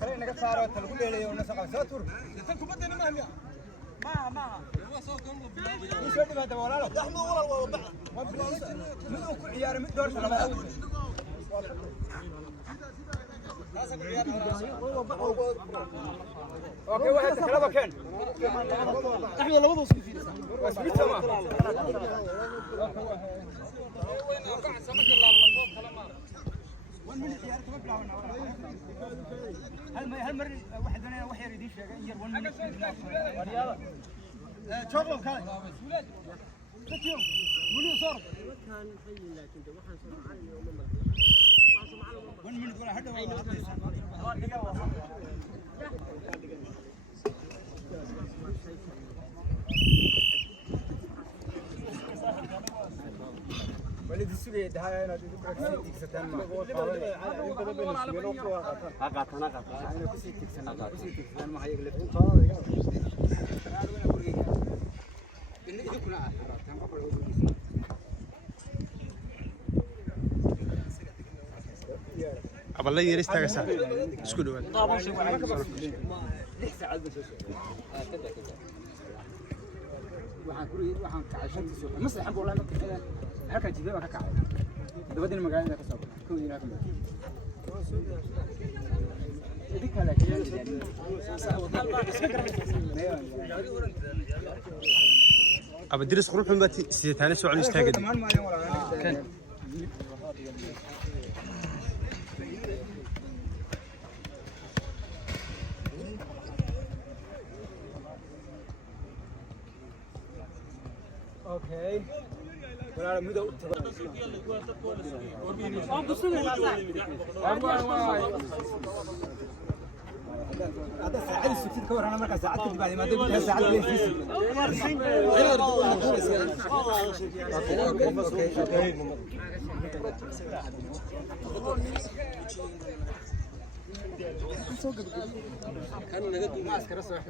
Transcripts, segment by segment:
خلينا نقص عرض تقول لي ونسقى ساتور تنكم بدنا ما ما هو صوت ايش بدي هذا ولا لا احنا ولا منو كل عيار من دور سنه اوكي واحد كلامك كان احنا لو وصل فيه بس تمام هل مر واحد مننا واحد يريد يشيل 1 مليون شغله كان تكيو منو صار كان حي لكن ده واحد صار علي يوم 1 مليون ولا حدا ولد السوري ده هاي انا دي كسيتان ما اقاط انا اقاط انا كسيت كسيتان ما هي قلت اللي يكون أبلا يريس تاجسا سكولو waxaan kacay shantii suuq ma saxan boolaha markii xilaa halka jidada ka kacay dabadina magaalada ka soo baxay koodina ka baxay idinka la أبى درس خروج من بتي سيتاني سو على استاجد اوكي ولا مدو هذا ساعد السكين كور انا مركز ساعد كنت بعد ما دبت ساعد لي كان نقد ماسك راسه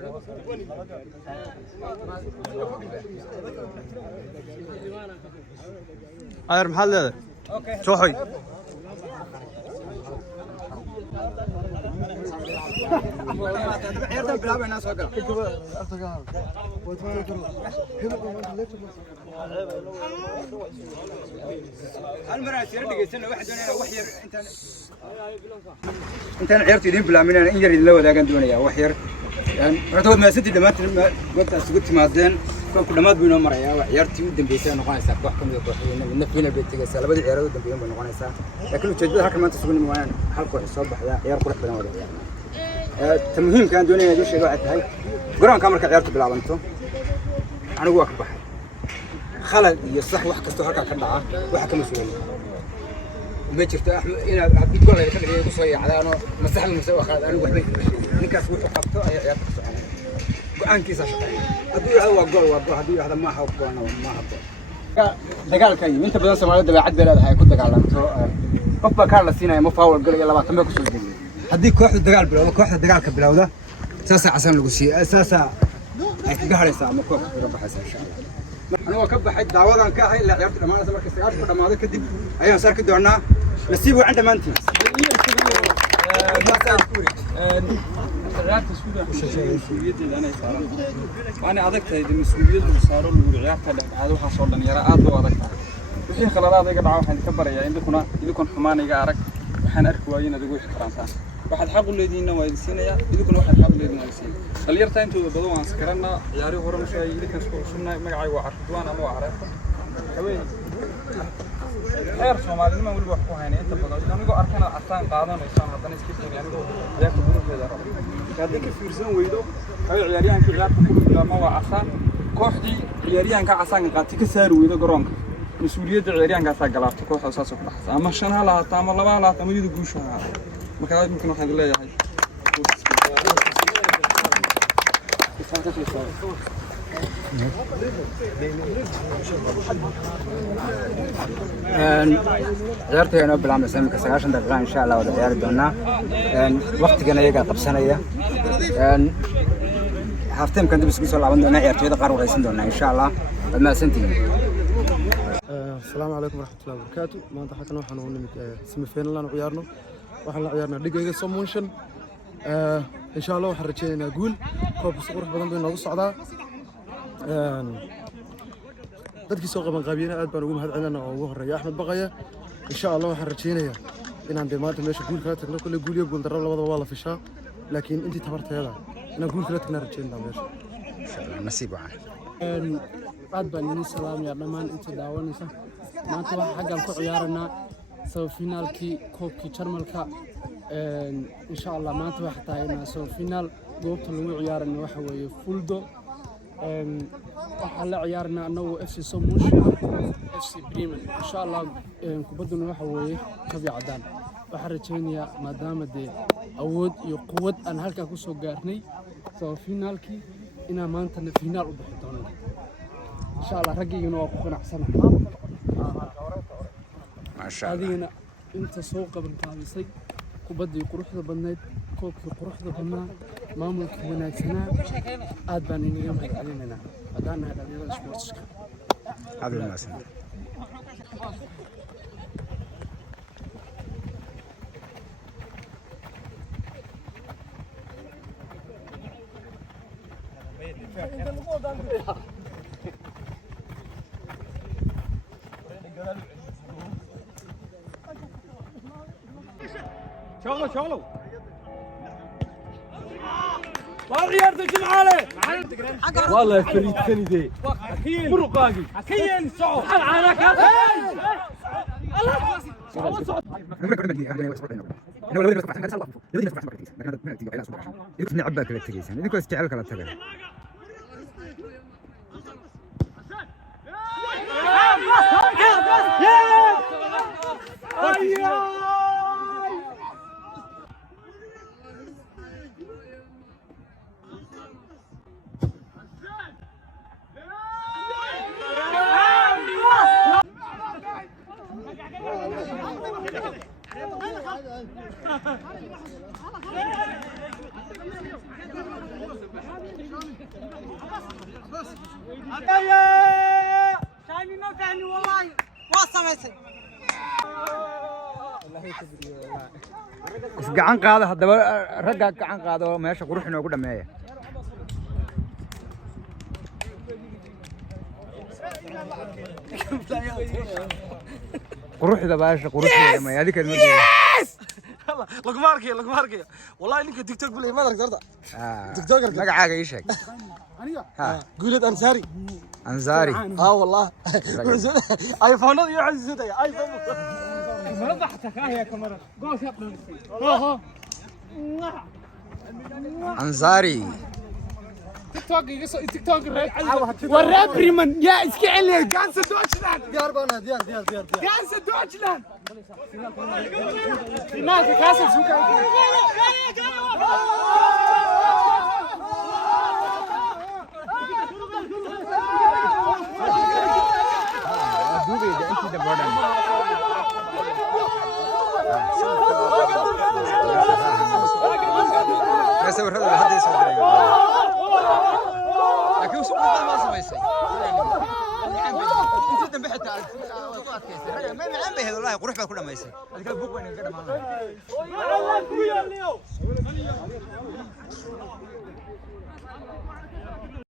أير محل هذا شوحي عيرتها بلعب الناس وقع المرأة يردق يستنى واحد وانا وحير انت عيرتي دين بلا من ان يريد لو ذاك دونيا وحير يعني رتود ما سدي دمات وقت سقط مادين كل دمات بينهم مريا وعيرتي ودنبيسه نقانيسا wax kamid ah kooxina nafina beetiga labadii ciyaarada dambeeyay bay noqonaysaa laakiin ujeedada halka maanta sugan mooyaan hal koox soo baxda ciyaar qurux badan wada ciyaar muhiim kan doonaya inuu sheego waxa tahay garoonka marka ciyaartu bilaabanto anigu waa ka baxay khalad iyo sax wax kasto halka ka dhaca waxa kama sugan ma jirto ina hadii gool ay ka dhigay ku soo yaacdaano masaxan musawa khalad anigu waxba ninkaas wuxuu qabto ay ciyaarta ku soconaysaa go'aankiisa shaqeeya hadii waa gool hadii hada ma aha gool ma aha dagaalka inta badan Soomaalidu dabeecad bay leedahay ku dagaalanto qofba ka la siinaya ma faawal gal iyo 20 ku soo degay hadii kooxdu dagaalka bilowda saasa casan lagu siiyay saasa ay ka gaaraysaa ama kooxdu ka baxaysaa insha Allah aniga ka baxay daawadan ka ahay la ciyaarta dhamaanaysa markii sagaashu ka dhamaado kadib ayaan sarki doonaa nasiib wacan dhamaantii ciyaarta Suudiya أنا صار أنا أذكر إذا مسؤولية صاروا العيارة هذا وها صار لنا يرى أذو أذكر وشيء خلال هذا قطعة وحن كبر يعني عندكم حمانة جارك وحن أركوا ينا دقوا فرنسا واحد حقول الذين وايدسين يا عندكم واحد حقول الذين وايدسين اليرتا أنتوا بدو عن سكرنا ياري هرم شيء يدك سنا مقعي وعرف وانا مو عارف حوي غير Soomaali ma wali wax ku haynay inta badan anigu arkana asaan qaadanaysan haddana iska fiiriyaan yaaka burukeeda hadii ka fiirsan weydo ay ciyaaryahanka ciyaarta ku bilaabma waa asaan kooxdii ciyaaryahanka asaan qaatay ka saar weydo garoonka mas'uuliyadda ciyaaryahanka asaa galaabta kooxda saas ku dhaxaysa ama 5 lahaata ama 2 lahaata ama iyadu guusha marka mumkin waxaan leeyahay ciyaarta inoo bilaabmaysa imika 9 daqiiqo insha Allah wada ciyaari doonaa waqtigana iyaga qabsanaya half time kan dib isku soo laaban doonaa ciyaartooyda qaar wareysan doonaa insha Allah wad maasantiin السلام عليكم ورحمة الله وبركاته ما أنت حكنا وحنا ونمت سمي فين لنا عيارنا وحنا عيارنا دقيقة سموشن إن شاء الله وحرجينا نقول كوب صقور بدن بين نص عدا dadkii soo qaban qaabiyana aad baan ugu mahadcelinaa oo ugu horeeya Axmed Baqaya insha Allah waxaan rajeynayaa inaan maanta meesha guul kala tagno kulli guul iyo guul darro labadaba waa la fishaa laakiin intii tabarteeda inaan guul kala tagna rajeynaa meesha nasiib wacan aad baan idin salaamayaa dhammaan inta daawanaysa maanta waxaan xaggan ku ciyaaranaa soo finaalkii koobkii Jarmalka insha Allah maanta waxa tahay soo finaal goobta lagu ciyaaranayo waxa weeye Fuldo waxaan la ciyaarnaa annagu FC Somush FC Bremen insha Allah kubaduna waxa weeye kabi cadaan waxaan rajeynayaa maadaama dee awood iyo quwad aan halkaa ku soo gaarnay soo finaalkii inaan maanta finaal u bixi doono insha Allah raggiina waa ku qanacsanahay ma sha Allah adina inta soo qaban qaadisay kubadii quruxda badneed koobkii quruxda badnaa maamulka wanaagsanaa aad baan inaga mahadcelinaynaa haddaan nahay dhalinyarada sportska aad u wanaagsan شغلوا ما عيارتك معاله والله فريد سندي فرقاقي حكين صعب العراك gacan qaada hadaba ragga gacan qaado meesha qurux inoogu dhameeya quruxda baasha quruxda ma yaadi kalma لك ماركي والله انك تيك توك بلاي ما ادرك ترى تيك توك magacaaga ii sheeg aniga guulad ansari ansaari والله ايفونada iyo xasuusada ايفون ما ضحكك هي كاميرا جوش ansaari تيك توك ورا بريمن يا اسكي عليه جانس دوتشلاند diyaar baan diyaar جانس دوتشلاند هناك كاس سوكا duubeyda intii daboodan sawirada hadda soo diray laakiin soo ma samaysay intii dambe xitaa way ku adkaysay ma macaan bay heedo wallahi qurux baa ku dhamaysay adiga buuq weyn ka dhamaanay